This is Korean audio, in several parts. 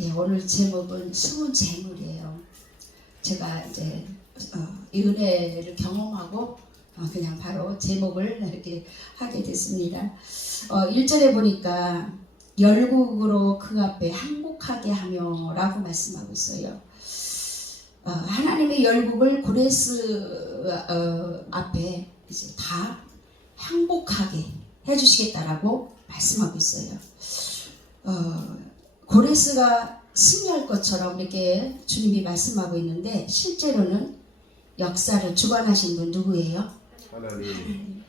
예, 오늘 제목은 숨은 재물이에요. 제가 이제 이 은혜를 경험하고 그냥 바로 제목을 이렇게 하게 됐습니다. 1절에 보니까 열국으로 그 앞에 항복하게 하며 라고 말씀하고 있어요. 하나님의 열국을 고레스 앞에 이제 다 항복하게 해주시겠다라고 말씀하고 있어요. 고레스가 승리할 것처럼 이렇게 주님이 말씀하고 있는데 실제로는 역사를 주관하신 분 누구예요? 하나님.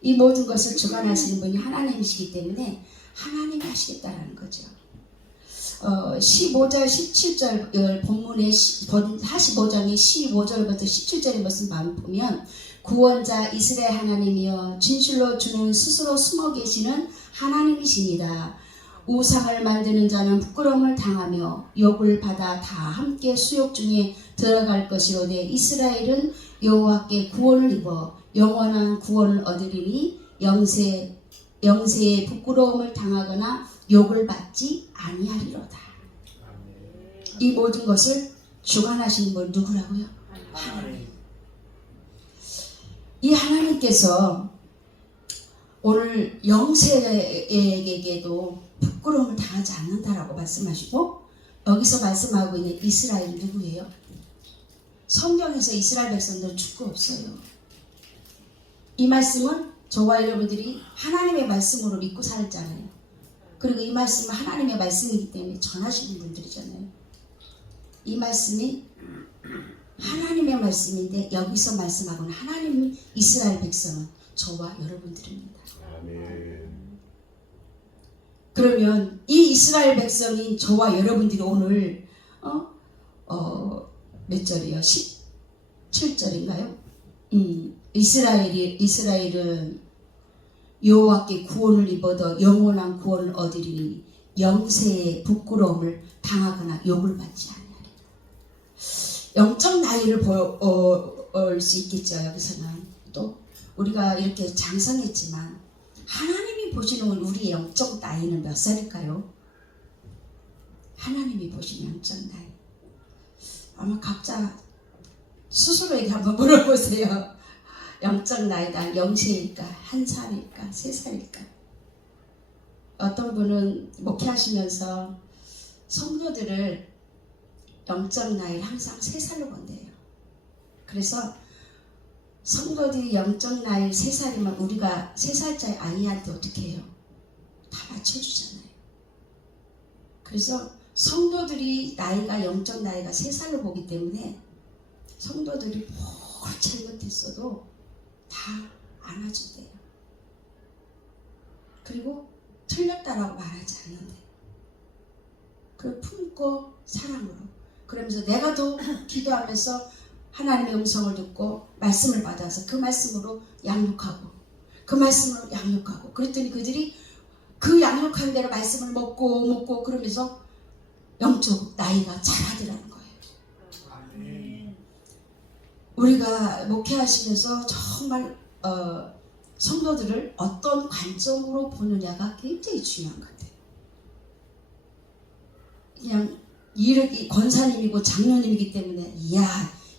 이 모든 것을 주관하시는 분이 하나님이시기 때문에 하나님이 하시겠다라는 거죠. 15절 17절 본문의 45장의 15절부터 17절의 말씀 보면 구원자 이스라엘 하나님이여 진실로 주는 스스로 숨어 계시는 하나님이십니다. 우상을 만드는 자는 부끄러움을 당하며 욕을 받아 다 함께 수욕 중에 들어갈 것이로되 이스라엘은 여호와께 구원을 입어 영원한 구원을 얻으리니 영세의 부끄러움을 당하거나 욕을 받지 아니하리로다. 이 모든 것을 주관하시는 분 누구라고요? 하나님. 이 하나님께서 오늘 영세에게도 부끄러움을 당하지 않는다라고 말씀하시고 여기서 말씀하고 있는 이스라엘 누구예요? 성경에서 이스라엘 백성들 죽고 없어요. 이 말씀은 저와 여러분들이 하나님의 말씀으로 믿고 살았잖아요. 그리고 이 말씀은 하나님의 말씀이기 때문에 전하시는 분들이잖아요. 이 말씀이 하나님의 말씀인데 여기서 말씀하고는 하나님 이스라엘 백성은 저와 여러분들입니다. 아멘. 그러면 이 이스라엘 백성인 저와 여러분들이 오늘 몇 절이요? 17절인가요? 이스라엘은 여호와께 구원을 입어도 영원한 구원을 얻으리니 영세의 부끄러움을 당하거나 욕을 받지 아니하리라. 영적 나이를 볼 수 있겠죠. 여기서는 또 우리가 이렇게 장성했지만 하나님이 보시는 우리의 영적 나이는 몇 살일까요? 하나님이 보시는 영적 나이 아마 각자 스스로에게 한번 물어보세요. 영적 나이가 0세일까? 1살일까? 3살일까? 어떤 분은 목회하시면서 성도들을 영적 나이를 항상 3살로 본대요. 그래서 성도들이 영적 나이 3살이면 우리가 3살짜리 아이한테 어떻게 해요? 다 맞춰주잖아요. 그래서 성도들이 나이가 영적 나이가 3살로 보기 때문에 성도들이 뭘 잘못했어도 다 안아준대요. 그리고 틀렸다라고 말하지 않는데 그걸 품고 사랑으로 그러면서 내가 더 기도하면서 하나님의 음성을 듣고 말씀을 받아서 그 말씀으로 양육하고 그 말씀으로 양육하고 그랬더니 그들이 그 양육한 대로 말씀을 먹고 그러면서 영적 나이가 자라더라는 거예요. 우리가 목회하시면서 정말 성도들을 어떤 관점으로 보느냐가 굉장히 중요한 것 같아요. 그냥 이렇게 권사님이고 장로님이기 때문에 이야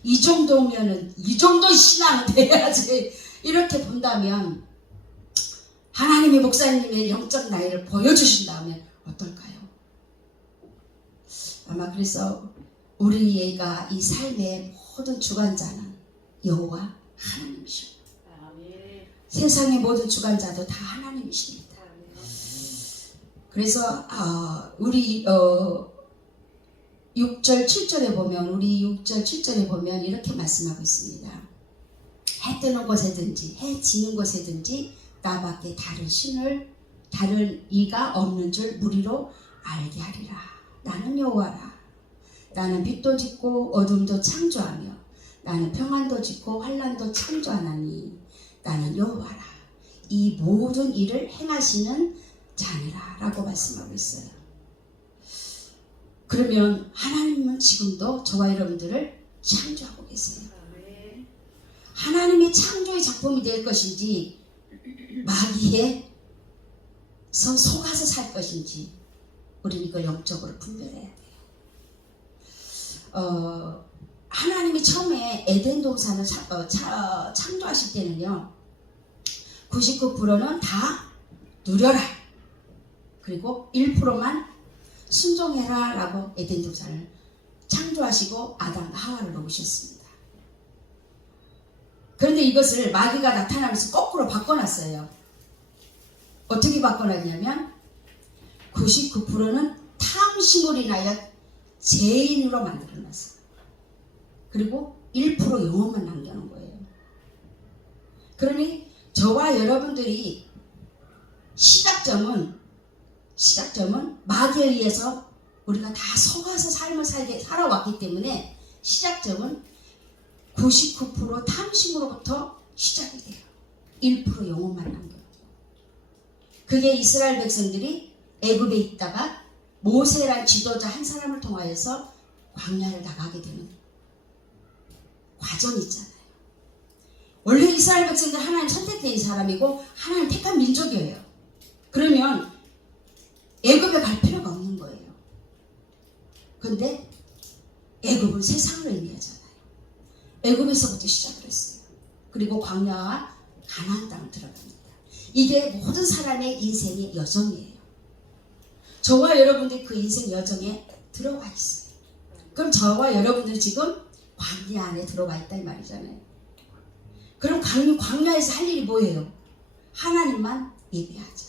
이 정도면은 이 정도 신앙은 돼야지 이렇게 본다면 하나님의 목사님의 영적 나이를 보여주신다면 어떨까요? 아마 그래서 우리가 이 삶의 모든 주관자는 여호와 하나님이십니다. 세상의 모든 주관자도 다 하나님이십니다. 그래서 우리 6절 7절에 보면 이렇게 말씀하고 있습니다. 해 뜨는 곳에든지 해 지는 곳에든지 나밖에 다른 이가 없는 줄 무리로 알게 하리라. 나는 여호와라. 나는 빛도 짓고 어둠도 창조하며 나는 평안도 짓고 환난도 창조하나니 나는 여호와라. 이 모든 일을 행하시는 자니라 라고 말씀하고 있어요. 그러면 하나님은 지금도 저와 여러분들을 창조하고 계세요. 하나님의 창조의 작품이 될 것인지 마귀에서 속아서 살 것인지 우리는 이걸 영적으로 분별해야 돼요. 하나님이 처음에 에덴 동산을 창조하실 때는요, 99%는 다 누려라. 그리고 1%만 순종해라 라고 에덴 동산을 창조하시고 아담과 하와를 놓으셨습니다. 그런데 이것을 마귀가 나타나면서 거꾸로 바꿔놨어요. 어떻게 바꿔놨냐면 99%는 탐심으로 인하여 죄인으로 만들어놨어요. 그리고 1% 영혼만 남겨놓은 거예요. 그러니 저와 여러분들이 시작점은 마귀에 의해서 우리가 다 속아서 삶을 살아왔기 때문에 시작점은 99% 탐심으로부터 시작이 돼요. 1% 영혼만 남겨놓고. 그게 이스라엘 백성들이 애굽에 있다가 모세란 지도자 한 사람을 통하여서 광야를 나가게 되는 과정이 있잖아요. 원래 이스라엘 백성들 하나님 선택된 사람이고 하나님 택한 민족이에요. 그러면 애굽에 갈 필요가 없는 거예요. 그런데 애굽은 세상을 의미하잖아요. 애굽에서부터 시작을 했어요. 그리고 광야와 가나안 땅을 들어갑니다. 이게 모든 사람의 인생의 여정이에요. 저와 여러분들이 그 인생 여정에 들어와 있어요. 그럼 저와 여러분들 지금 광야 안에 들어와 있다 이 말이잖아요. 그럼 광야에서 할 일이 뭐예요? 하나님만 예배하자.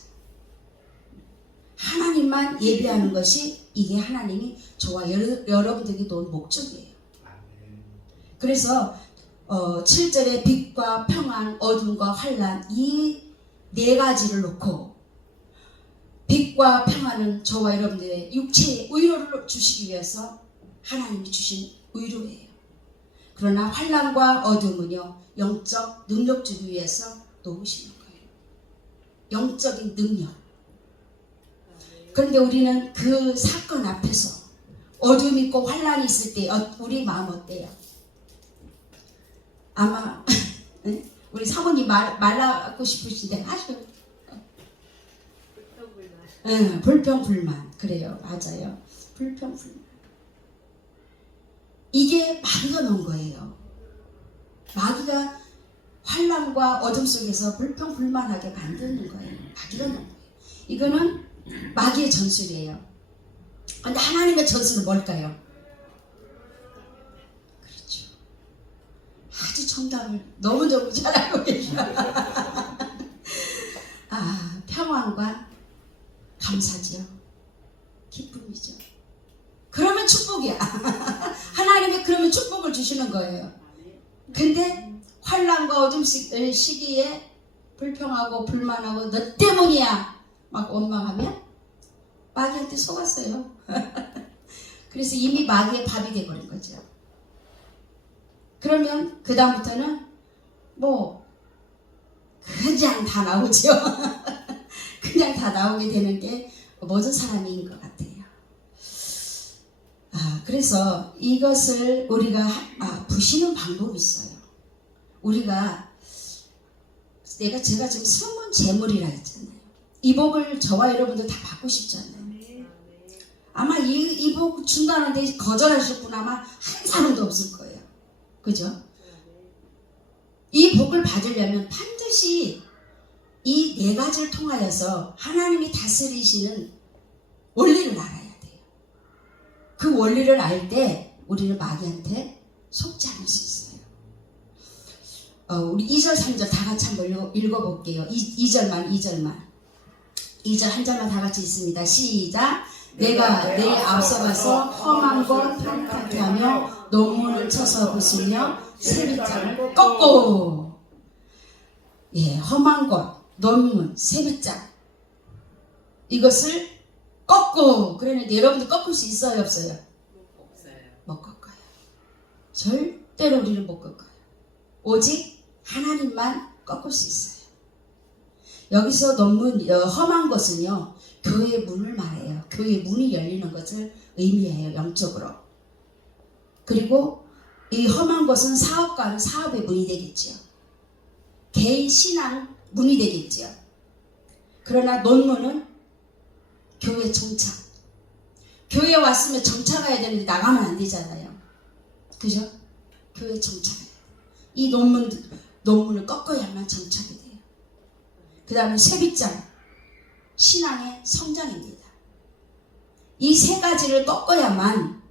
하나님만 예배하는 것이 이게 하나님이 저와 여러분들에게 놓은 목적이에요. 그래서 7절에 빛과 평안, 어둠과 환난 이 네 가지를 놓고 빛과 평안은 저와 여러분들의 육체의 의료를 주시기 위해서 하나님이 주신 의료예요. 그러나 환난과 어둠은요 영적 능력 주기 위해서 놓으시는 거예요. 영적인 능력. 그런데 우리는 그 사건 앞에서 어둠 있고 환난이 있을 때 우리 마음 어때요? 아마 우리 사모님 말하고 싶으신데 하셔. 불평불만. 그래요. 맞아요. 불평불만. 이게 마귀가 놓은 거예요. 마귀가 환난과 어둠 속에서 불평불만하게 만드는 거예요. 마귀가 놓은 거예요. 이거는 마귀의 전술이에요. 그런데 하나님의 전술은 뭘까요? 그렇죠. 아주 정답을 너무너무 잘 알고 계셔요. 평안과 감사지요. 기쁨이죠. 그러면 축복이야. 하나님이 그러면 축복을 주시는 거예요. 근데 환난과 어둠 시기에 불평하고 불만하고 너 때문이야 막 원망하면 마귀한테 속았어요. 그래서 이미 마귀의 밥이 돼버린 거죠. 그러면 그 다음부터는 뭐 그냥 다 나오죠. 그냥 다 나오게 되는 게 모든 사람인 것 같아요. 그래서 이것을 우리가 부시는 방법이 있어요. 제가 지금 숨은 재물이라 했잖아요. 이 복을 저와 여러분들 다 받고 싶잖아요. 아마 이 복 준다는데 거절하실 분 아마 한 사람도 없을 거예요. 그죠? 이 복을 받으려면 반드시 이 네 가지를 통하여서 하나님이 다스리시는 원리를 알아야 돼요. 그 원리를 알 때 우리는 마귀한테 속지 않을 수 있어요. 우리 2절 3절 다 같이 한번 읽어볼게요. 2절만 2절 한 절만 다 같이 읽습니다. 시작. 내가 내 앞서가서 험한 것 평탄케 하며 논문을 쳐서 부수며 세빗장을 꺾고. 험한 것 논문 세빗장 이것을 꺾고. 그러는데 여러분들 꺾을 수 있어요 없어요? 못 꺾어요. 절대로 우리는 못 꺾어요. 오직 하나님만 꺾을 수 있어요. 여기서 험한 것은요 교회의 문을 말해요. 교회의 문이 열리는 것을 의미해요. 영적으로. 그리고 이 험한 것은 사업가는 사업의 문이 되겠죠. 개인 신앙 문이 되겠죠. 그러나 논문은 교회 정착 교회 왔으면 정착해야 되는데 나가면 안 되잖아요. 그죠? 교회 정착해야 돼요. 이 논문을 꺾어야만 정착이 돼요. 그 다음에 쇠빗장, 신앙의 성장입니다. 이 세 가지를 꺾어야만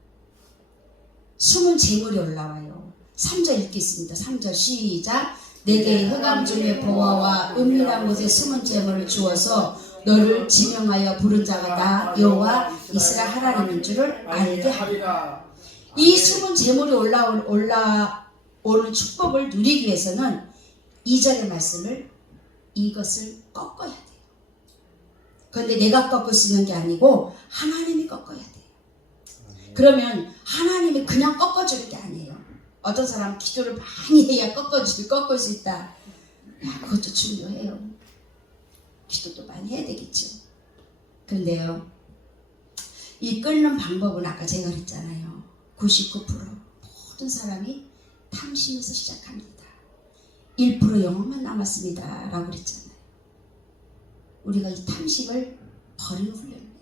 숨은 재물이 올라와요. 3절 읽겠습니다. 3절 시작. 내게 흑암 중의 보화와 은밀한 곳에 숨은 재물을 주어서 너를 지명하여 부른 자가 다 여호와 이스라엘 하나님인 줄을 알게 하리라. 이 숨은 재물이 올라오는 축복을 누리기 위해서는 2절의 말씀을 이것을 꺾어야 돼요. 그런데 내가 꺾을 수 있는 게 아니고 하나님이 꺾어야 돼요. 그러면 하나님이 그냥 꺾어줄 게 아니에요. 어떤 사람은 기도를 많이 해야 꺾을 수 있다. 야, 그것도 중요해요. 기도도 많이 해야 되겠죠. 그런데요, 이 끊는 방법은 아까 제가 그랬잖아요. 99% 모든 사람이 탐심에서 시작합니다. 1% 영혼만 남았습니다 라고 그랬잖아요. 우리가 이 탐심을 버리는 훈련을 해야 돼요.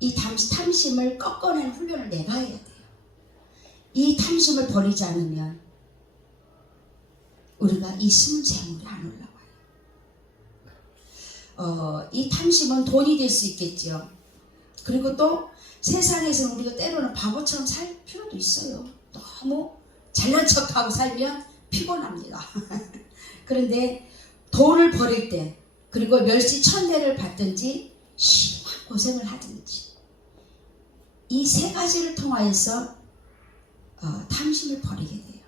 이 탐심을 꺾어내는 훈련을 내가 해야 돼요. 이 탐심을 버리지 않으면 우리가 이 숨은 재물이 안 올라와요. 이 탐심은 돈이 될 수 있겠죠. 그리고 또 세상에서 우리가 때로는 바보처럼 살 필요도 있어요. 너무 잘난 척하고 살면 피곤합니다. 그런데 돈을 버릴 때, 그리고 멸시천대를 받든지 심한 고생을 하든지, 이 세 가지를 통하여서 탐심을 버리게 돼요.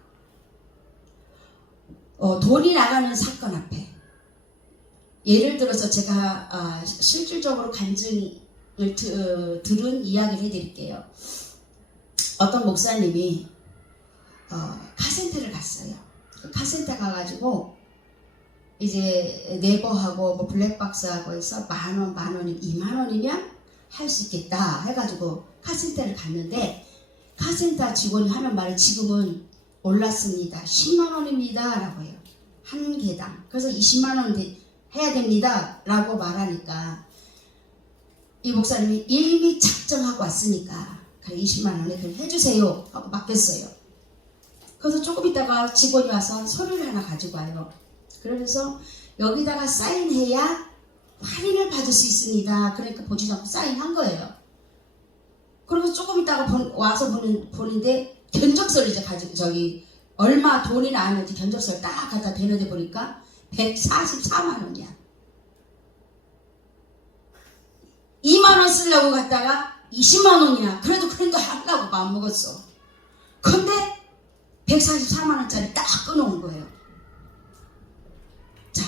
돈이 나가는 사건 앞에, 예를 들어서 제가 실질적으로 간증을 들은 이야기를 해드릴게요. 어떤 목사님이 카센터를 갔어요. 카센터 가가지고 이제 네버하고 뭐 블랙박스하고 해서 만원이면 2만원이면 할 수 있겠다 해가지고 카센터를 갔는데, 카센터 직원이 하는 말이 지금은 올랐습니다. 10만원입니다 라고 해요. 한 개당. 그래서 20만원 해야 됩니다 라고 말하니까 이 목사님이 이미 작정하고 왔으니까 그래 20만원에 그럼 해주세요 하고 맡겼어요. 그래서 조금 있다가 직원이 와서 서류를 하나 가지고 와요. 그러면서 여기다가 사인해야 할인을 받을 수 있습니다. 그러니까 보지도 않고 사인한 거예요. 그리고 조금 있다가 와서 보는데 견적서를 이제 가지고 얼마 돈이 나왔는지 견적서를 딱 갖다 대는데 보니까 144만 원이야. 2만 원 쓰려고 갔다가 20만 원이야. 그래도 하려고 마음 먹었어. 근데 144만 원짜리 딱 끊어온 거예요. 자,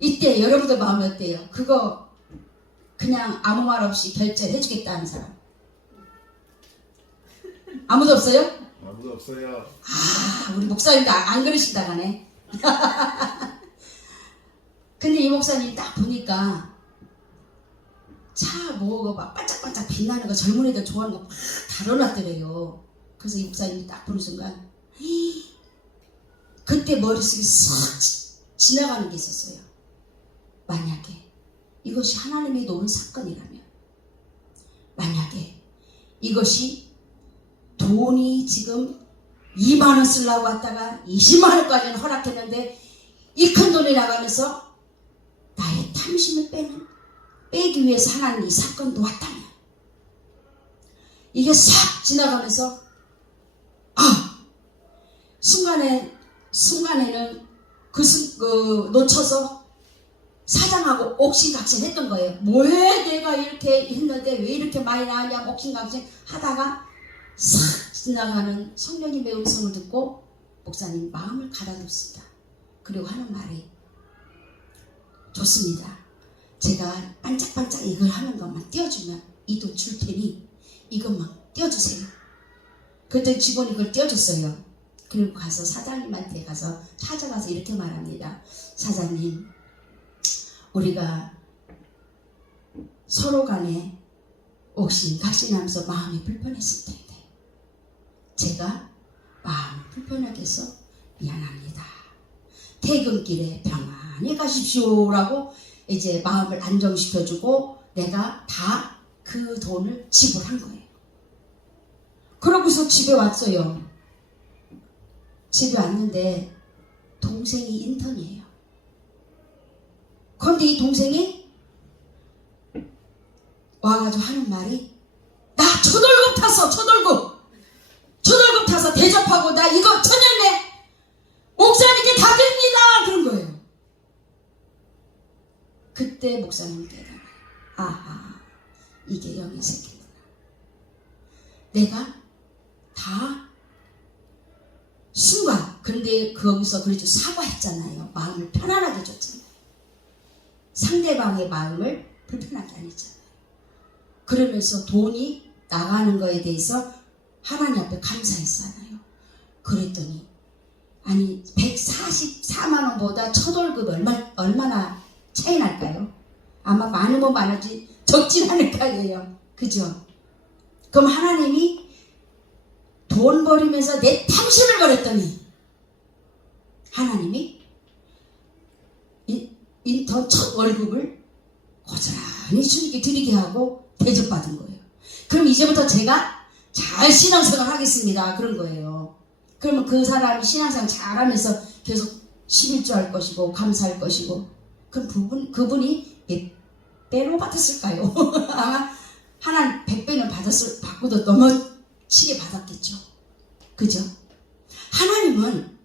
이때 여러분들 마음이 어때요? 그거 그냥 아무 말 없이 결제를 해주겠다는 사람 아무도 없어요? 아무도 없어요. 우리 목사님도 안 그러신다 가네. 근데 이 목사님 딱 보니까 차 뭐가 막 반짝반짝 빛나는 거, 젊은 애들 좋아하는 거 막 다뤄놨더래요. 그래서 이 목사님이 딱 보는 순간 그때 머릿속에 싹 지나가는 게 있었어요. 만약에 이것이 하나님이 놓은 사건이라면, 만약에 이것이 돈이 지금 2만 원 쓰려고 왔다가 20만 원까지는 허락했는데 이 큰 돈이 나가면서 나의 탐심을 빼기 위해서 하나님이 이 사건 놓았다면, 이게 싹 지나가면서 순간에는 놓쳐서 사장하고 옥신각신 했던 거예요. 왜 내가 이렇게 했는데 왜 이렇게 많이 나왔냐 옥신각신 하다가 싹 지나가는 성령님의 음성을 듣고 목사님 마음을 가다놓습니다. 그리고 하는 말이, 좋습니다. 제가 반짝반짝 이걸 하는 것만 띄워주면 이 돈 줄 테니 이것만 띄워주세요. 그때 직원이 그걸 띄워줬어요. 그리고 가서 사장님한테 가서 찾아가서 이렇게 말합니다. 사장님, 우리가 서로 간에 옥신각신하면서 마음이 불편했을 텐데 제가 마음 불편하게 해서 미안합니다. 퇴근길에 평안히 가십시오라고 이제 마음을 안정시켜주고, 내가 다 그 돈을 지불한 거예요. 그러고서 집에 왔어요. 집에 왔는데 동생이 인턴이에요. 그런데 이 동생이 와가지고 하는 말이, 나 초돌금 탔어. 초돌금 타서 대접하고 나 이거 천열매 목사님께 다 드립니다. 그런 거예요. 그때 목사님 깨달아요. 아하, 이게 영의 새끼구나. 내가 다 순간, 근데 거기서 그래도 사과했잖아요. 마음을 편안하게 줬잖아요. 상대방의 마음을 불편하게 안 했잖아요. 그러면서 돈이 나가는 거에 대해서 하나님 앞에 감사했잖아요. 그랬더니 아니 144만 원보다 첫 월급 얼마나 차이 날까요? 아마 많으면 많을지 적진 않을 거예요. 그죠? 그럼 하나님이 돈 버리면서 내 탐심을 버렸더니 하나님이 인턴 첫 월급을 고스란히 주님께 드리게 하고 대접받은 거예요. 그럼 이제부터 제가 잘 신앙생활 하겠습니다. 그런 거예요. 그러면 그 사람이 신앙생활 잘하면서 계속 11조 할 것이고 감사할 것이고, 그럼 그분이 몇 배로 받았을까요? 아마 하나님 100배는 받고도 넘어치게 받았겠죠. 그죠? 하나님은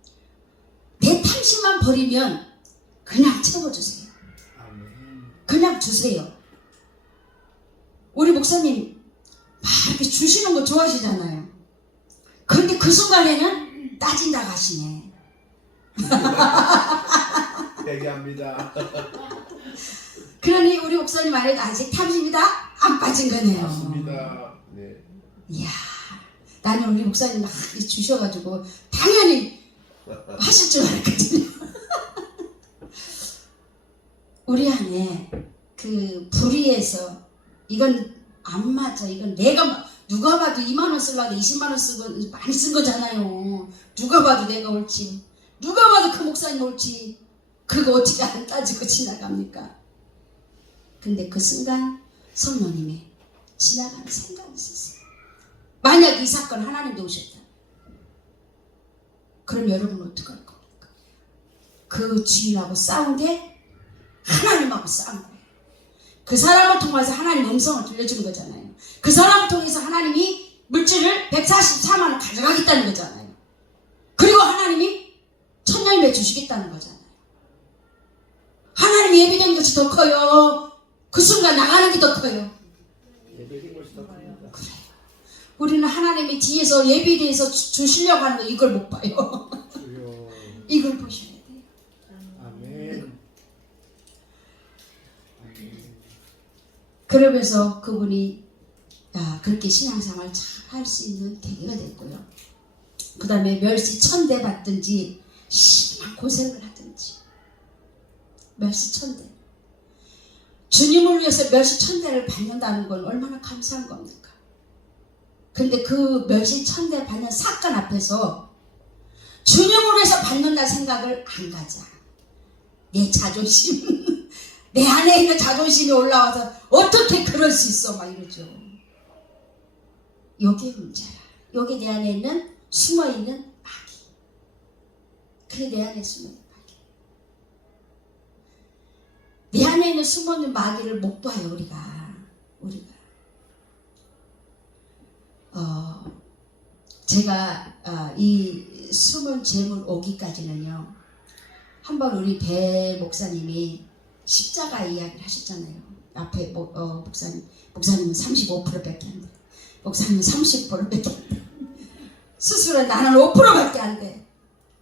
내 탐심만 버리면 그냥 채워주세요. 그냥 주세요. 우리 목사님 막 이렇게 주시는 거 좋아하시잖아요. 그런데 그 순간에는 따진다 가시네. 얘기합니다. 그러니 우리 목사님 안에도 아직 탐심이 다 안 빠진 거네요. 맞습니다. 네. 이야, 나는 우리 목사님 막 주셔가지고 당연히 하실 줄 알았거든요. 우리 안에 그 불의해서 이건 안 맞아. 이건 내가 누가 봐도 2만 원 쓰려고 20만 원 쓰고 많이 쓴 거잖아요. 누가 봐도 내가 옳지. 누가 봐도 그 목사님 옳지. 그거 어떻게 안 따지고 지나갑니까? 근데 그 순간 성령님의 지나가는 생각이 있었어요. 만약 이 사건 하나님도 오셨다. 그럼 여러분은 어떡할 겁니까? 그 주인하고 싸운 게 하나님하고 싸운 거예요. 그 사람을 통해서 하나님 음성을 들려주는 거잖아요. 그 사람을 통해서 하나님이 물질을 144만 원 가져가겠다는 거잖아요. 그리고 하나님이 천열매 주시겠다는 거잖아요. 하나님이 예비된 것이 더 커요. 그 순간 나가는 게 더 커요. 예배된 것이 더 큽니다. 그래요. 우리는 하나님이 뒤에서 예비돼서 주시려고 하는 거 이걸 못 봐요. 이걸 보셔야 돼요. 아멘. 그러면서 그분이 그렇게 신앙생활 잘 할 수 있는 계기가 됐고요. 그 다음에 멸시 천대 받든지 심한 고생을 하든지 멸시 천대, 주님을 위해서 멸시 천대를 받는다는 건 얼마나 감사한 겁니까? 근데 그 멸시 천대 받는 사건 앞에서 주님을 위해서 받는다 생각을 안 가자. 내 자존심 내 안에 있는 자존심이 올라와서 어떻게 그럴 수 있어 막 이러죠. 요게 문제야. 요게 내 안에 있는 숨어있는 마귀. 그게 내 안에 숨어있는 마귀. 내 안에 있는 숨어있는 마귀를 못 봐요. 우리가 제가 이 숨은 재물 오기까지는요, 한번 우리 배 목사님이 십자가 이야기를 하셨잖아요. 앞에 목사님은 35%밖에 안 돼. 목사님은 30%밖에 안 돼. 스스로 나는 5%밖에 안 돼.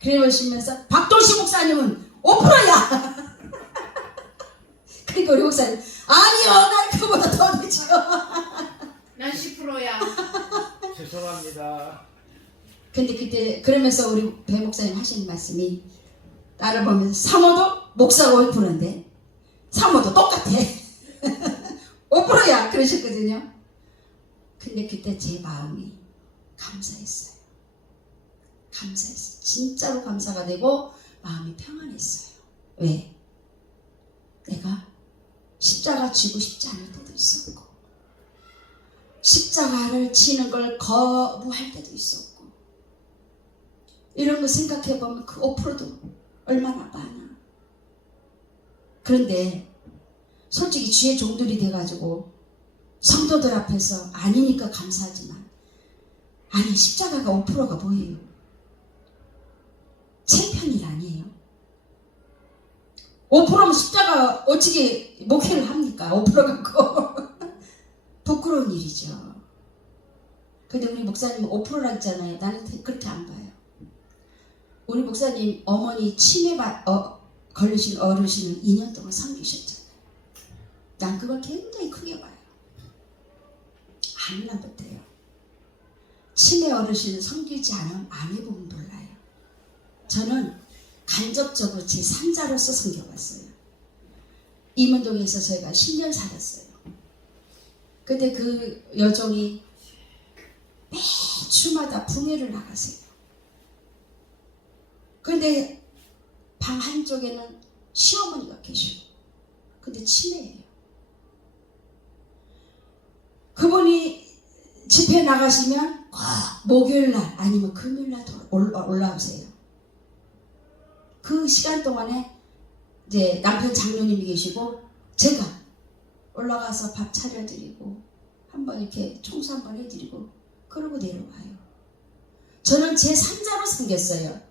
그러시면서 박돌시 목사님은 5%야. 그러니까 우리 목사님, 아니요, 난 그보다 더 되죠. 난 10%야. 죄송합니다. 근데 그때 그러면서 우리 배 목사님 하시는 말씀이, 나를 보면서 사모도 목사가 5%인데 사모도 똑같아. 5%야 그러셨거든요. 근데 그때 제 마음이 감사했어요. 진짜로 감사가 되고 마음이 평안했어요. 왜? 내가 십자가 지고 싶지 않을 때도 있었고, 십자가를 치는 걸 거부할 때도 있었고, 이런 거 생각해보면 그 5%도 얼마나 많아. 그런데 솔직히 주의 종들이 돼가지고 성도들 앞에서 아니니까 감사하지만, 아니 십자가가 5%가 뭐예요? 챔피언일 아니에요? 5%면 십자가 어떻게 목회를 합니까? 5% 갖고 부끄러운 일이죠. 근데 우리 목사님은 5%라 했잖아요. 나는 그렇게 안 봐요. 우리 목사님 어머니 치매 걸리신 어르신을 2년 동안 섬기셨잖아요. 난 그걸 굉장히 크게 봐요. 아무나 못해요. 치매 어르신을 섬기지 않으면 안 해보면 몰라요. 저는 간접적으로 제 3자로서 섬겨봤어요. 임원동에서 저희가 10년 살았어요. 근데 그 여종이 매 주마다 붕해를 나가세요. 근데 방 한쪽에는 시어머니가 계시고, 근데 치매예요. 그분이 집회 나가시면 목요일날 아니면 금요일날 올라오세요. 그 시간 동안에 이제 남편 장로님이 계시고 제가 올라가서 밥 차려드리고 한번 이렇게 청소 한번 해드리고 그러고 내려와요. 저는 제 3자로 섬겼어요.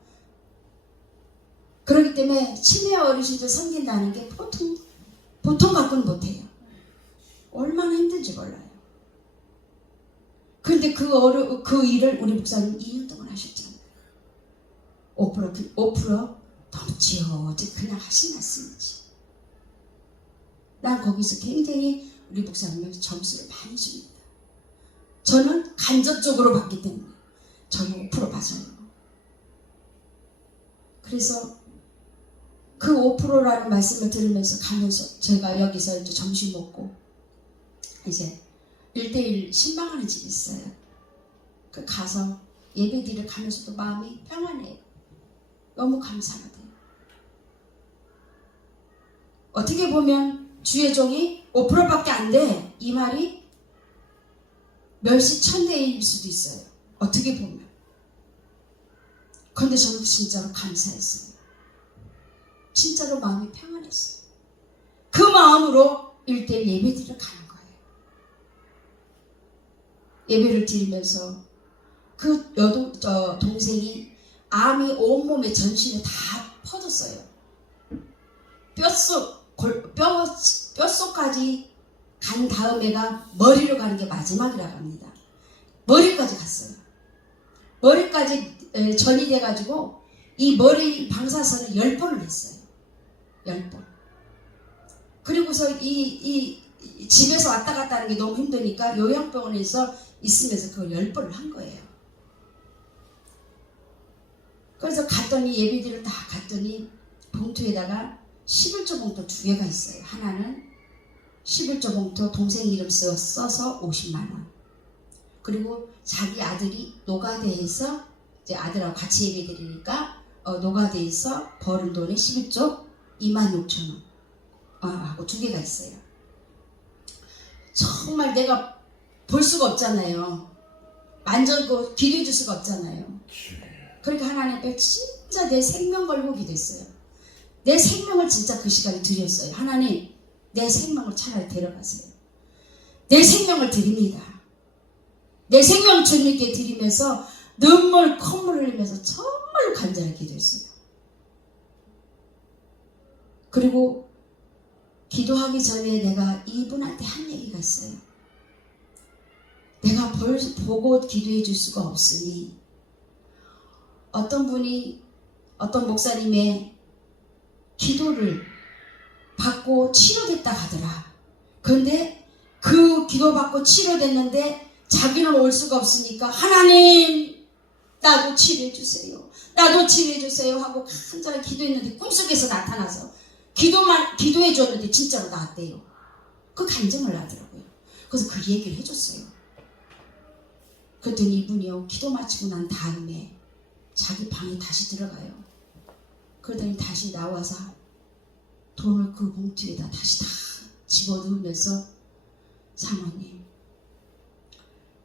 그렇기 때문에 치매 어르신들 섬긴다는 게 보통 갖고는 못해요. 얼마나 힘든지 몰라요. 그런데 그 일을 우리 목사님 2년 동안 하셨잖아요. 5% 덤지어 그냥 하신 말씀이지. 난 거기서 굉장히 우리 목사님에게 점수를 많이 줍니다. 저는 간접적으로 봤기 때문에 저는 5% 맞아요. 그래서 그 5%라는 말씀을 들으면서 가면서 제가 여기서 이제 점심 먹고 이제 1:1 신방하는 집이 있어요. 그 가서 예배드리러 가면서도 마음이 평안해요. 너무 감사하대요. 어떻게 보면 주의 종이 5%밖에 안 돼. 이 말이 멸시 천대일 수도 있어요. 어떻게 보면. 그런데 저는 진짜로 감사했어요. 진짜로 마음이 평안했어요. 그 마음으로 1:1 예배드리러 가는 거예요. 예배를 드리면서 그 동생이 암이 온몸에 전신에 다 퍼졌어요. 뼛속까지 간 다음에가 머리로 가는 게 마지막이라고 합니다. 머리까지 갔어요. 머리까지 전이 돼가지고 이 머리 방사선을 10번을 했어요. 10번. 그리고서 이 집에서 왔다 갔다 하는 게 너무 힘드니까 요양병원에서 있으면서 그걸 10번을 한 거예요. 그래서 갔더니 예배드리러 다 갔더니 봉투에다가 11조 봉투 2개가 있어요. 하나는 11조 봉투 동생 이름 써서 50만 원. 그리고 자기 아들이 노가대에서 이제 아들하고 같이 예배드리니까 노가대에서 벌은 돈에 11조 26,000원 하고 2개가 있어요. 정말 내가 볼 수가 없잖아요. 만져고 기도해 줄 수가 없잖아요. 그러니까 하나님 앞에 진짜 내 생명 걸고 기도했어요. 내 생명을 진짜 그 시간에 드렸어요. 하나님, 내 생명을 차라리 데려가세요. 내 생명을 드립니다. 내 생명을 주님께 드리면서 눈물, 콧물을 흘리면서 정말로 간절하게 기도했어요. 그리고 기도하기 전에 내가 이분한테 한 얘기가 있어요. 내가 보고 기도해 줄 수가 없으니 어떤 분이 어떤 목사님의 기도를 받고 치료됐다 하더라. 그런데 그 기도받고 치료됐는데 자기는 올 수가 없으니까 하나님 나도 치료해 주세요. 나도 치료해 주세요 하고 간절하게 기도했는데 꿈속에서 나타나서 기도해 줬는데 진짜로 나았대요. 그 간증을 하더라고요. 그래서 그 얘기를 해줬어요. 그랬더니 이분이요 기도 마치고 난 다음에 자기 방에 다시 들어가요. 그러더니 다시 나와서 돈을 그 봉투에다 다시 다 집어넣으면서 사모님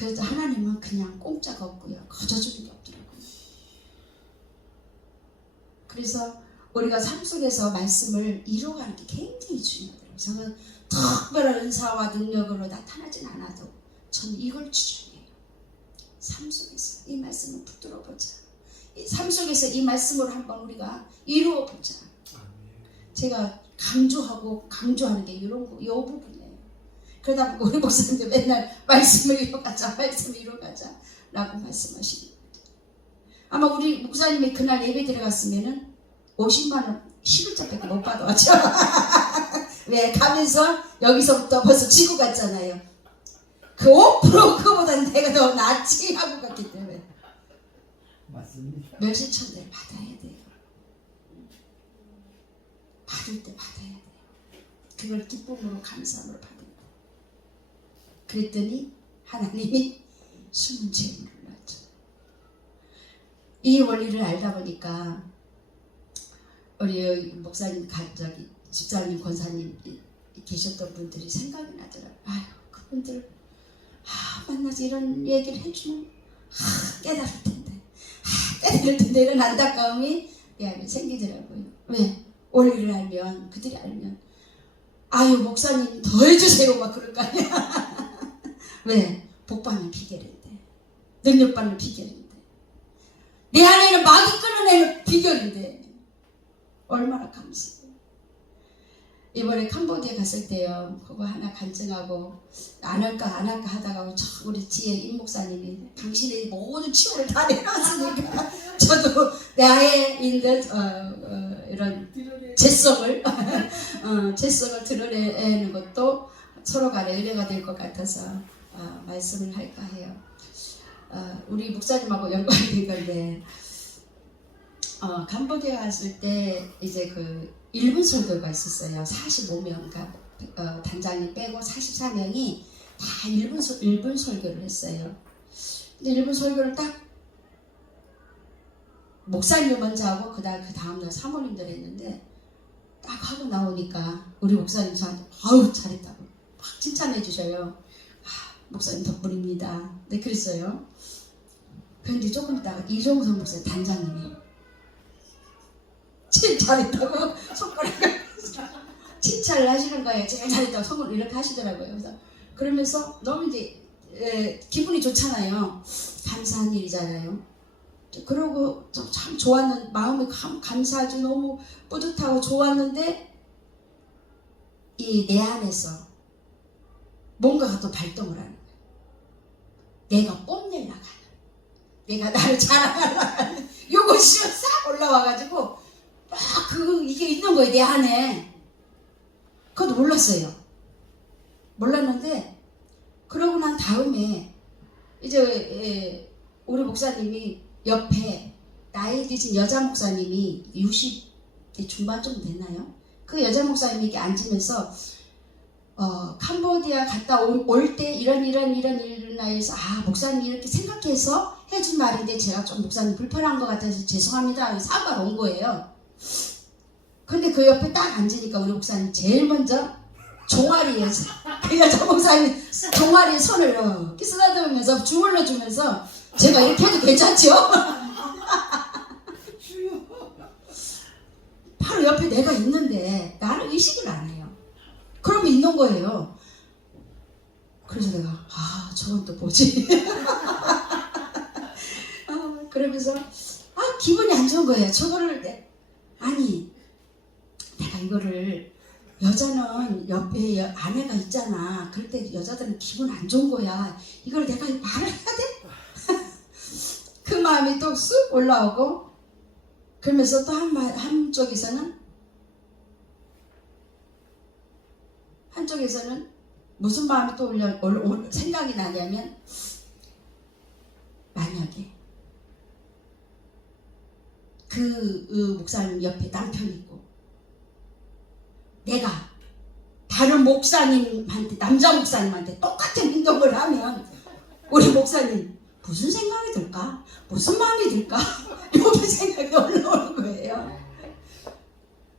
그래서 하나님은 그냥 공짜가 없고요. 거저주는 게 없더라고요. 그래서 우리가 삶 속에서 말씀을 이루어가는 게 굉장히 중요하더라고요. 저는 특별한 은사와 능력으로 나타나진 않아도 저는 이걸 주장해요. 삶 속에서 이 말씀을 붙들어보자. 삶 속에서 이 말씀으로 한번 우리가 이루어보자. 제가 강조하는 게 이런 거, 이 부분이에요. 그러다 보니까 우리 목사님도 맨날 말씀을 이뤄가자, 말씀을 이뤄가자 라고 말씀하시는 거예요. 아마 우리 목사님이 그날 예배 들어갔으면은 50만 원 11자밖에 못 받아왔죠. 왜? 가면서 여기서부터 벌써 지고 갔잖아요. 그 5% 그거보다는 내가 더 낫지 하고 갔기 때문에 맞습니다. 몇십 천대를 받아야 돼요. 받을 때 받아야 돼요. 그걸 기쁨으로 감사함으로 받은 거예요. 그랬더니 하나님이 숨은 재물을 놨죠. 이 원리를 알다 보니까 우리 목사님, 집사님, 권사님 계셨던 분들이 생각이 나더라고요. 아유, 그분들 만나서 이런 얘기를 해주면 깨달을 텐데 이런 안타까움이 내 안에 생기더라고요. 왜? 원리를 알면, 그들이 알면 아유, 목사님 더 해주세요 막 그럴 거 아니야. 왜? 복받는 비결인데, 능력받는 비결인데, 내 안에는 마귀 끌어내는 비결인데 얼마나 감사해요. 이번에 캄보디아 갔을 때요, 그거 하나 간증하고 안 할까 하다가 우리 뒤에 임 목사님이 당신의 모든 치유를 다 내놨으니까 저도 내 안에 있는 이런 재성을 드러내는 것도 서로 간에 은혜가 될 것 같아서 말씀을 할까 해요. 우리 목사님하고 연관이 된 건데, 캄보디아 갔을 때 이제 그 1분 설교가 있었어요. 45명, 그러니까 단장님 빼고 44명이 다 1분 설교를 했어요. 근데 1분 설교를 딱 목사님 먼저 하고 그 다음날 사모님들 했는데, 딱 하고 나오니까 우리 목사님 저한테 아우 잘했다고 막 칭찬해 주셔요. 목사님 덕분입니다. 네, 그랬어요. 그런데 조금 있다가 이종성 목사님 단장님이 제일 잘했다고 손가락을 칭찬을 하시는 거예요. 제일 잘했다고 손을 이렇게 하시더라고요. 그래서 그러면서 너무 이제 기분이 좋잖아요. 감사한 일이잖아요. 그러고 참 좋았는, 마음이 감사하지, 너무 뿌듯하고 좋았는데 이 내 안에서 뭔가가 또 발동을 하는 거예요. 내가 뽐내려고 하는, 내가 나를 자랑하려고 하는 요것이 싹 올라와가지고 막 이게 있는 거예요, 내 안에. 그것도 몰랐어요. 몰랐는데 그러고 난 다음에 이제 우리 목사님이 옆에 나이 드신 여자 목사님이 60대 중반 정도 됐나요? 그 여자 목사님이 이렇게 앉으면서 캄보디아 갔다 올 때 이런 일을 나해서 목사님이 이렇게 생각해서 해준 말인데 제가 좀 목사님 불편한 것 같아서 죄송합니다 사과를 온 거예요. 근데 그 옆에 딱 앉으니까 우리 목사님 제일 먼저 종아리에, 그 여자 목사님 종아리에 손을 이렇게 쓰다듬으면서 주물러 주면서 제가 이렇게 해도 괜찮죠? 바로 옆에 내가 있는데 나를 의식을 안 해요. 그러면 있는 거예요. 그래서 내가 저건 또 뭐지? 그러면서 기분이 안 좋은 거예요. 저거를 내가 이거를, 여자는 옆에 아내가 있잖아. 그럴 때 여자들은 기분 안 좋은 거야. 이걸 내가 말을 해야 돼? 그 마음이 또 쑥 올라오고, 그러면서 또 한쪽에서는 무슨 마음이 또 생각이 나냐면, 만약에 그 목사님 옆에 남편이 있고 내가 다른 목사님한테, 남자 목사님한테 똑같은 행동을 하면 우리 목사님 무슨 생각이 들까? 무슨 마음이 들까? 이렇게 생각이 올라오는 거예요.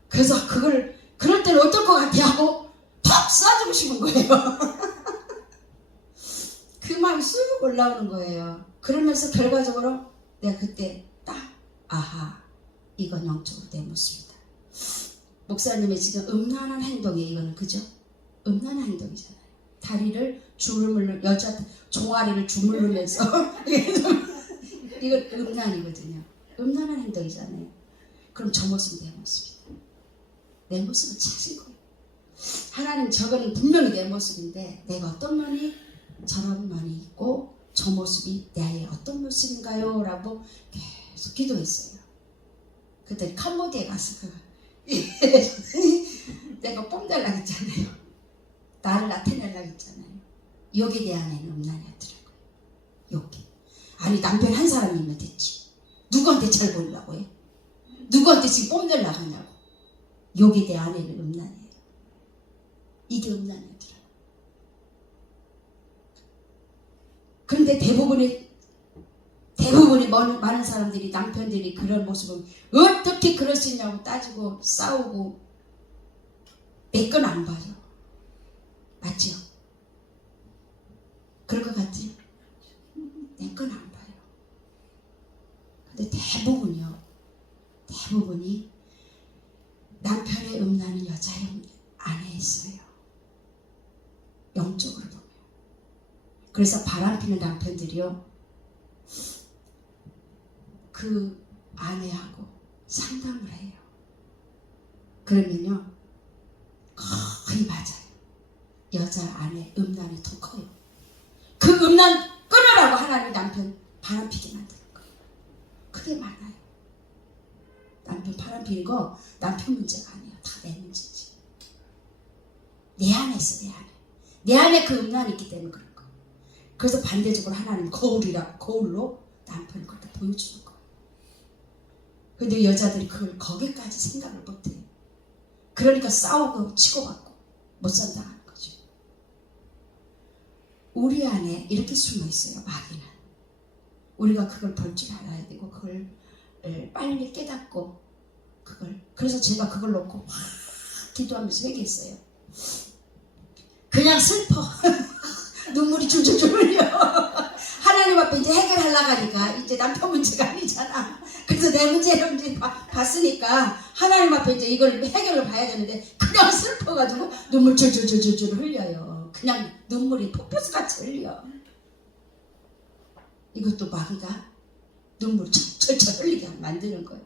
그래서 그럴 때는 어떨 것 같아 하고 턱 쏴주고 싶은 거예요. 그 마음이 쑥 올라오는 거예요. 그러면서 결과적으로 내가 그때 딱 아하, 이건 영적으로 내 모습이다. 목사님의 지금 음란한 행동이에요. 이거는 그죠? 음란한 행동이잖아요. 다리를 주물러 여자 종아리를 주물르면서 이건 음란이거든요. 음란한 행동이잖아요. 그럼 저 모습은 내 모습이다. 내 모습을 찾은 거예요. 하나님 저거는 분명히 내 모습인데 내가 어떤 면이 저런 면이 있고 저 모습이 나의 어떤 모습인가요? 라고 계속 기도했어요. 그때 캄보디아에 가서 내가 뽐달라고 했잖아요. 나를 나타내려고 했잖아요. 욕에 대한 애는 음란이었더라고요. 욕이. 아니 남편 한 사람이면 됐지. 누구한테 잘 보이려고 해? 누구한테 지금 뽐내려고 하냐고. 욕에 대한 애는 음란이에요. 이게 음란이었더라고요. 그런데 대부분의 많은 사람들이 남편들이 그런 모습을 어떻게 그럴 수 있냐고 따지고 싸우고 내 건 안 봐요. 맞죠? 그럴 것 같죠? 내 건 안 봐요. 근데 대부분이 남편의 음란은 여자의 안에 있어요. 영적으로 보면. 그래서 바람피는 남편들이요. 그 아내하고 상담을 해요. 그러면요. 거의 맞아요. 여자 안에 음란이 더 커요. 그 음란 끊으라고 하나님 남편 바람피게 만드는 거예요. 그게 많아요. 남편 바람피는 거 남편 문제가 아니에요. 다 내 문제지. 내 안에 있어, 내 안에. 내 안에 그 음란이 있기 때문에 그런 거예요. 그래서 반대적으로 하나님 거울로 남편을 그렇게 보여주는 거예요. 근데 여자들이 그걸 거기까지 생각을 못해요. 그러니까 싸우고 치고받고 못 산다는 거죠. 우리 안에 이렇게 숨어 있어요. 마귀는. 우리가 그걸 볼 줄 알아야 되고 그걸 빨리 깨닫고 그래서 제가 그걸 놓고 막 기도하면서 회개했어요. 그냥 슬퍼. 눈물이 줄줄줄 흘려. 하나님 앞에 이제 해결하려고 하니까 이제 남편 문제가 아니잖아. 그래서 내 문제를 이제 봤으니까 하나님 앞에 이제 이걸 해결을 봐야 되는데 그냥 슬퍼가지고 눈물 줄줄줄줄 흘려요. 그냥 눈물이 폭포수같이 흘려. 이것도 마귀가 눈물을 철철 흘리게 만드는 거예요.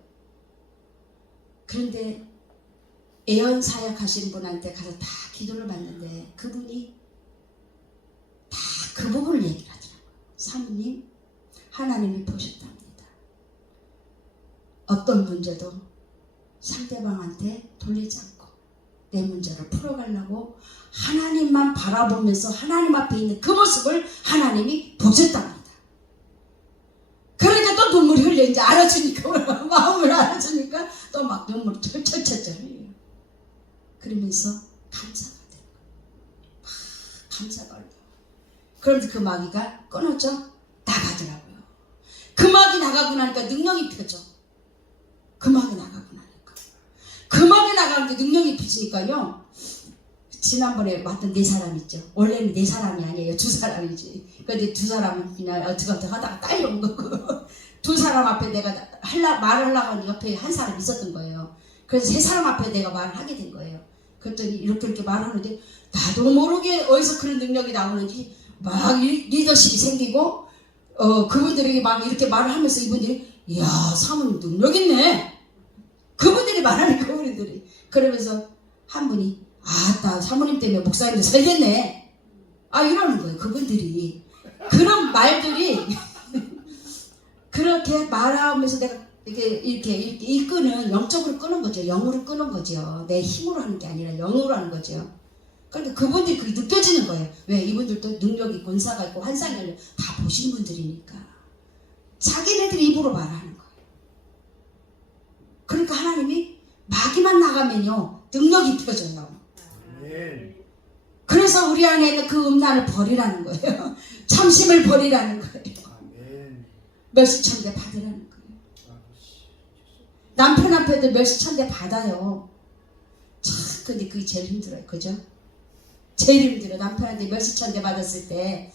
그런데 애언 사역 하시는 분한테 가서 다 기도를 받는데 그분이 다 그 부분을 얘기를 하더라고요. 사모님, 하나님이 보셨답니다. 어떤 문제도 상대방한테 돌리지 않고 내 문제를 풀어가려고 하나님만 바라보면서 하나님 앞에 있는 그 모습을 하나님이 보셨답니다. 그러니까 또 눈물이 흘려. 이제 알아주니까 마음을 알아주니까 또 막 눈물이 철철철철 흘려요. 그러면서 감사가 돼요. 막 감사가 올라요. 그런데 그 마귀가 끊었죠? 나가더라고요. 그 마귀 나가고 나니까 능력이 펴져. 그 마귀 나가고 나니까. 그 마귀 나가는데 능력이 펴지니까요. 지난번에 왔던 네 사람 있죠. 원래는 네 사람이 아니에요. 두 사람이지. 근데 두 사람은 그냥 어떻게 하다가 딸려온 거고. 두 사람 앞에 내가 말하려고 하는 옆에 한 사람 있었던 거예요. 그래서 세 사람 앞에 내가 말을 하게 된 거예요. 그랬더니 이렇게 말하는데 나도 모르게 어디서 그런 능력이 나오는지 막 리더십이 생기고 그분들에게 막 이렇게 말을 하면서 이분들이 이야 사모님 능력 있네. 그분들이 말하는 그분들이 그러면서 한 분이 아따 사모님 때문에 목사님도 살겠네. 이러는 거예요. 그분들이 그런 말들이 그렇게 말하면서 내가 이렇게 이끄는 영적으로 끄는 거죠. 영으로 끄는 거죠. 내 힘으로 하는 게 아니라 영으로 하는 거죠. 그러니까 그분들이 그게 느껴지는 거예요. 왜? 이분들도 능력이 있고 은사가 있고 환상을 다 보신 분들이니까 자기네들이 입으로 말하는 거예요. 그러니까 하나님이 마귀만 나가면요 능력이 펴져요. 그래서 우리 안에 있는 그 음란을 버리라는 거예요. 참심을 버리라는 거예요. 멸시천대 받으라는 거예요. 남편 앞에도 멸시천대 받아요. 참 근데 그게 제일 힘들어요. 그죠? 제일 힘들어. 남편한테 멸시천대 받았을 때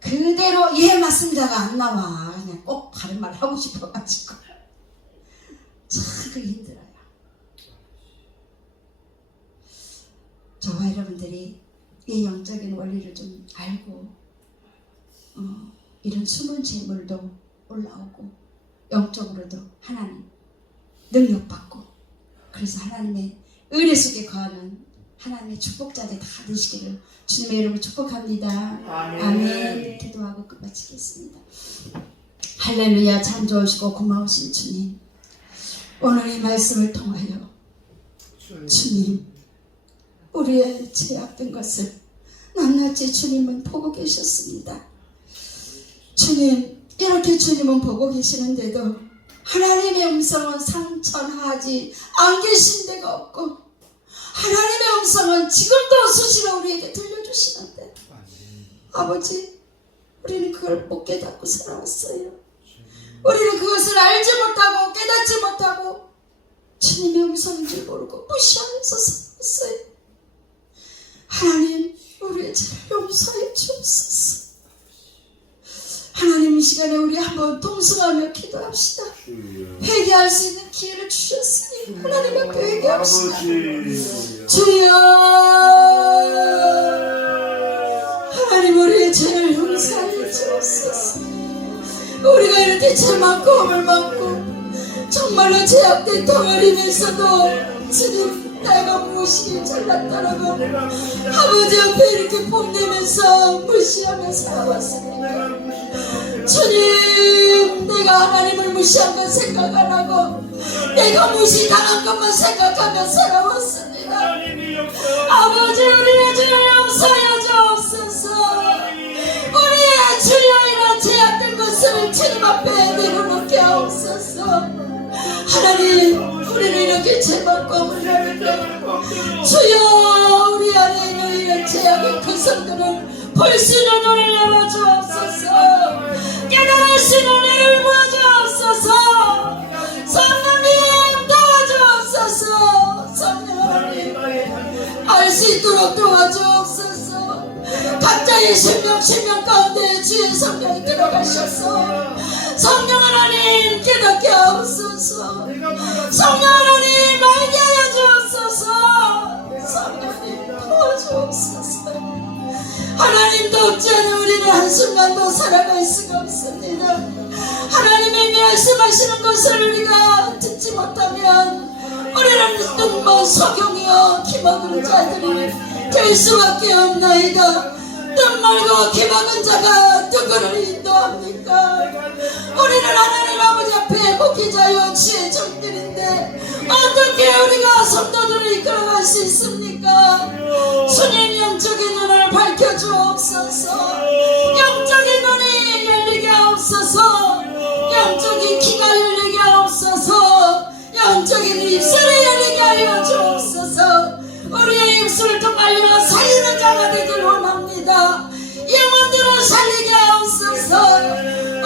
그대로 예 맞습니다가 안 나와. 그냥 꼭 다른 말 하고 싶어가지고 참 그게 힘들어요. 저와 여러분들이 이 영적인 원리를 좀 알고 이런 숨은 재물도 올라오고 영적으로도 하나님 능력받고 그래서 하나님의 은혜 속에 거하는 하나님의 축복자들 다 되시기를 주님의 이름으로 축복합니다. 아멘. 기도하고 끝마치겠습니다. 할렐루야. 참 좋으시고 고마우신 주님, 오늘 이 말씀을 통하여 주님 우리의 죄악된 것을 낱낱이 주님은 보고 계셨습니다. 주님 이렇게 주님은 보고 계시는데도 하나님의 음성은 상천하지 안 계신 데가 없고 하나님의 음성은 지금도 수시로 우리에게 들려주시는데 아버지 우리는 그걸 못 깨닫고 살아왔어요. 우리는 그것을 알지 못하고 깨닫지 못하고 주님의 음성인 줄 모르고 무시하면서 살았어요. 하나님 우리의 죄를 용서해 주옵소서. 하나님 이 시간에 우리 한번 동성하며 기도합시다. 회개할 수 있는 기회를 주셨으니 하나님 앞에 회개합시다. 주여 하나님 우리의 죄를 용서해 주옵소서. 우리가 이렇게 죄 많고 허물 많고 정말로 죄악된 덩어리면서도 주님 내가 무엇이길 잘났다라고 아버지 앞에 이렇게 뽐내면서 무시하며 살아왔습니다. 주님 내가 하나님을 무시한 건 생각 안 하고 내가 무시당한 것만 생각하며 살아왔습니다. 아버지 우리의 죄를 용서하여 주옵소서. 우리의 주여 이런 죄악된 것을 주님 앞에 내려놓게 하옵소서. 하나님 우리는 이렇게 죄 많고 허물하는데 주여 우리 안에 있는 이런 죄악의 그 성들을 볼 수 있는 눈을 열어주옵소서. 깨달을 수 있는 은혜를 부어주옵소서. 성령님 도와주옵소서. 성령 하나님 알 수 있도록 도와주옵소서. 각자의 신명 가운데 주의 성령이 들어가셔서 성령 하나님 깨닫게 하옵소서. 성령 하나님 알게 하여 주옵소서. 성령님 도와주옵소서. 하나님도 없지 않은 우리는 한순간도 살아갈 수가 없습니다. 하나님이 말씀하시는 것을 우리가 듣지 못하면 우리는 뭐 소경이요 기막은 자들이 될 수밖에 없나이다. 눈 멀고 기막은 자가 누구를 인도합니까? 우리는 하나님 아버지 앞에 목회자요 주의 종들인데 어떻게 우리가 성도들을 이끌어갈 수 있습니까? 주님 영적인 눈을 밝혀주옵소서. 영적인 눈이 열리게 하옵소서. 영적인 귀가 열리게 하옵소서. 영적인 입술이 열리게 하여 주옵소서. 우리의 입술을 통하여 살리는 자가 되길 원합니다. 영혼들을 살리게 하옵소서.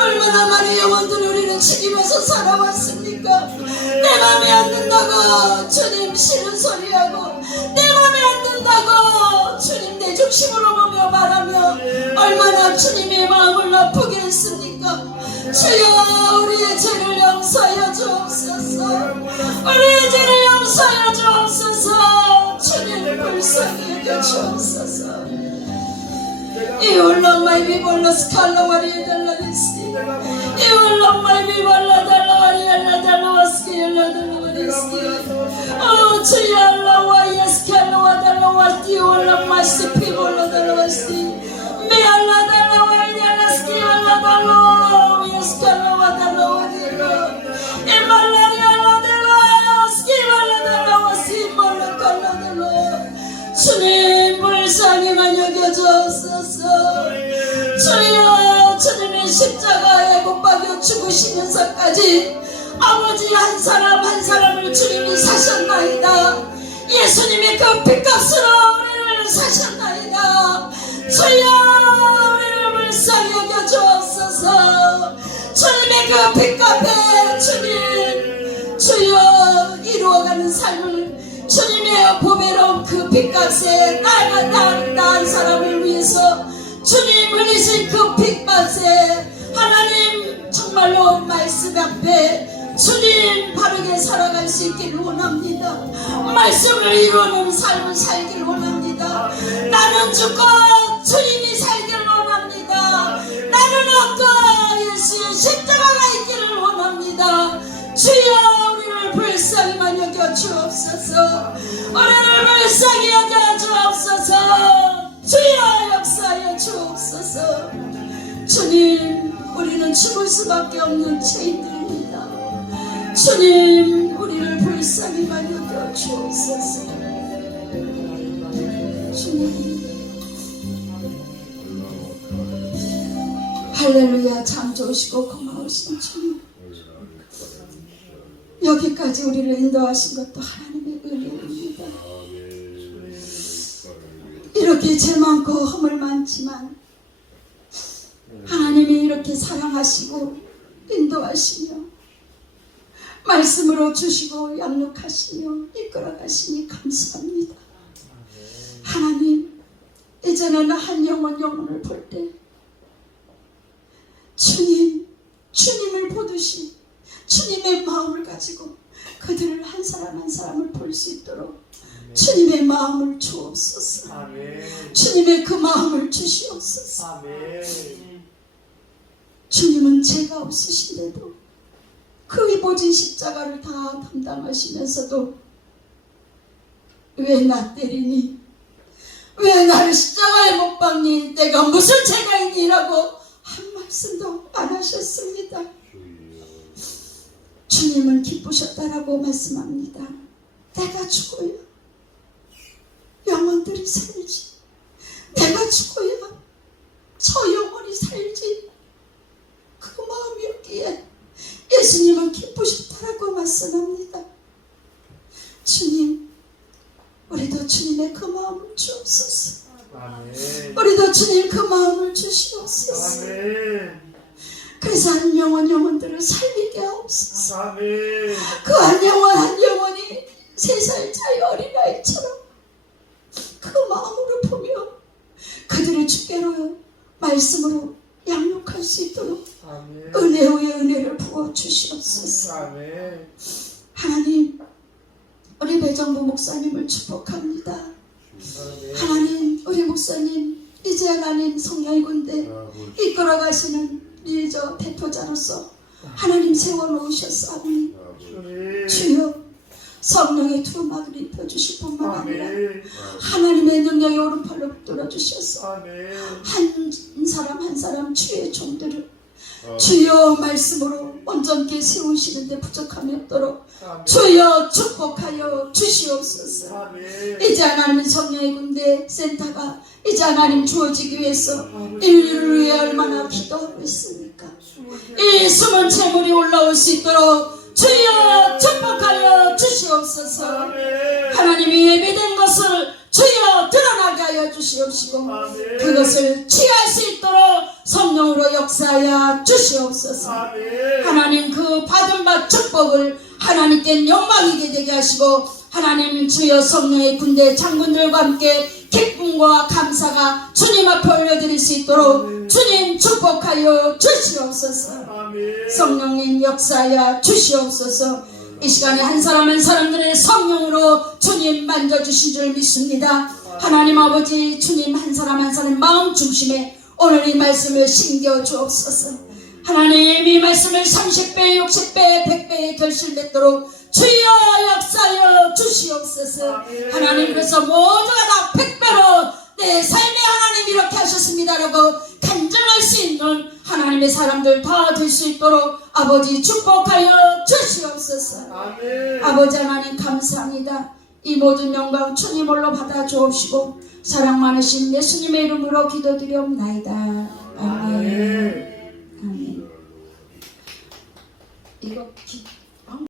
얼마나 많은 영혼들을 우리는 죽이면서 살아왔습니까? 내 맘에 안 든다고 주님 싫은 소리하고 내 맘에 안 든다고 주님 내 중심으로 보며 말하며 얼마나 주님의 마음을 아프게 했습니까? 주여 우리의 죄를 용서하여 주옵소서. 우리의 죄를 용서하여 주옵소서. 주님 불쌍히 여겨 주옵소서. 이 올라마이 비볼라 스칼라와리 달라리시 이 올라마이 비볼라 달라와리 알라 달라와스키 알라 달라와리스키 오 주여 알라와이 스칼라와 달라와스키 올라마시 비볼라 달라와스키 미 알라 달라와이 달라스키 알라 달라와이 스칼라와 달라와리라 이 말라리 알라 달라와스키 알라 달라와스키 몰라 칼라 달라와 주님 불쌍히만 여겨주옵소서. 주여 주님의 십자가에 못 박여 죽으시면서까지 아버지 한 사람 한 사람을 주님이 사셨나이다. 예수님이 그 핏값으로 우리를 사셨나이다. 주여 우리를 불쌍히 여겨주옵소서. 주님의 그 핏값에 주님 주여 이루어가는 삶을 주님의 보배로운 그 핏값에 나아간 사람을 위해서 주님 흘리신 그 빛맛에 하나님 정말로 말씀 앞에 주님 바르게 살아갈 수 있기를 원합니다. 말씀을 이루는 삶을 살기를 원합니다. 나는 죽고 주님이 살기를 원합니다. 나는 없고 예수의 십자가가 있기를 원합니다. 주여 우리를 불쌍히만 여겨 주옵소서. 우리를 불쌍히 여겨 주옵소서. 주여 역사하여 주옵소서. 주님 우리는 죽을 수밖에 없는 죄인들입니다. 주님 우리를 불쌍히만 여겨 주옵소서. 주님 할렐루야. 참 좋으시고 고마우신 주님, 여기까지 우리를 인도하신 것도 하나님의 은혜입니다. 이렇게 죄 많고 허물 많지만 하나님이 이렇게 사랑하시고 인도하시며 말씀으로 주시고 양육하시며 이끌어가시니 감사합니다. 하나님 이제는 한 영혼을 볼 때 주님을 보듯이 주님의 마음을 가지고 그들을 한 사람 한 사람을 볼 수 있도록 주님의 마음을 주옵소서. 주님의 그 마음을 주시옵소서. 주님은 죄가 없으신데도 그 이보진 십자가를 다 담당하시면서도 왜 나 때리니? 왜 나를 십자가에 못 박니? 내가 무슨 죄가 있니? 라고 한 말씀도 안 하셨습니다. 주님은 기쁘셨다라고 말씀합니다. 내가 죽어야 영혼들이 살지, 내가 죽어야 저 영혼이 살지, 그 마음이었기에 예수님은 기쁘셨다라고 말씀합니다. 주님 우리도 주님의 그 마음을 주옵소서. 우리도 주님 그 마음을 주시옵소서. 그래서 한 영혼들을 살리게 하옵소서. 그 한 영혼이 3살짜리 어린아이처럼 그 마음으로 보며 그들을 주께로 말씀으로 양육할 수 있도록 은혜 위에 은혜를 부어 주시옵소서. 하나님 우리 배정부 목사님을 축복합니다. 하나님 우리 목사님 이제 하나님 성령의 군대 이끌어가시는 리저 대표자로서 하나님 세워놓으셨사오니 주여 성령의 두루마기를 입혀주실 뿐만 아니라 하나님의 능력의 오른팔로 붙들어주셔서 한 사람 한 사람 주의 종들을 주여 말씀으로 온전케 세우시는데 부족함이 없도록 주여 축복하여 주시옵소서. 이제 하나님 성령의 군대 센터가 이제 하나님 주어지기 위해서 인류를 위해 얼마나 기도하고 있습니까? 이 숨은 재물이 올라올 수 있도록 주여 축복하여 주시옵소서. 하나님이 예비된 것을 주여 드러나게 하여 주시옵시고 그것을 취할 수 있도록 성령으로 역사하여 주시옵소서. 하나님 그 받은 바 축복을 하나님께 영광이게 되게 하시고 하나님 주여 성령의 군대 장군들과 함께 기쁨과 감사가 주님 앞에 올려드릴 수 있도록 주님 축복하여 주시옵소서. 성령님 역사하여 주시옵소서. 이 시간에 한 사람 한 사람들의 성령으로 주님 만져주신 줄 믿습니다. 하나님 아버지 주님 한 사람 한 사람 마음 중심에 오늘 이 말씀을 심겨 주옵소서. 하나님 이 말씀을 30배 60배 100배의 결실 맺도록 주여 역사하여 주시옵소서. 하나님 그래서 모두가 다 100배로 내 삶의 하나님 이렇게 하셨습니다라고 간증할 수 있는 하나님의 사람들 다 될 수 있도록 아버지 축복하여 주시옵소서. 아버지 하나님 감사합니다. 이 모든 영광 주님 홀로 받아 주옵시고 사랑 많으신 예수님의 이름으로 기도드리옵나이다. 아멘. 아멘. 이거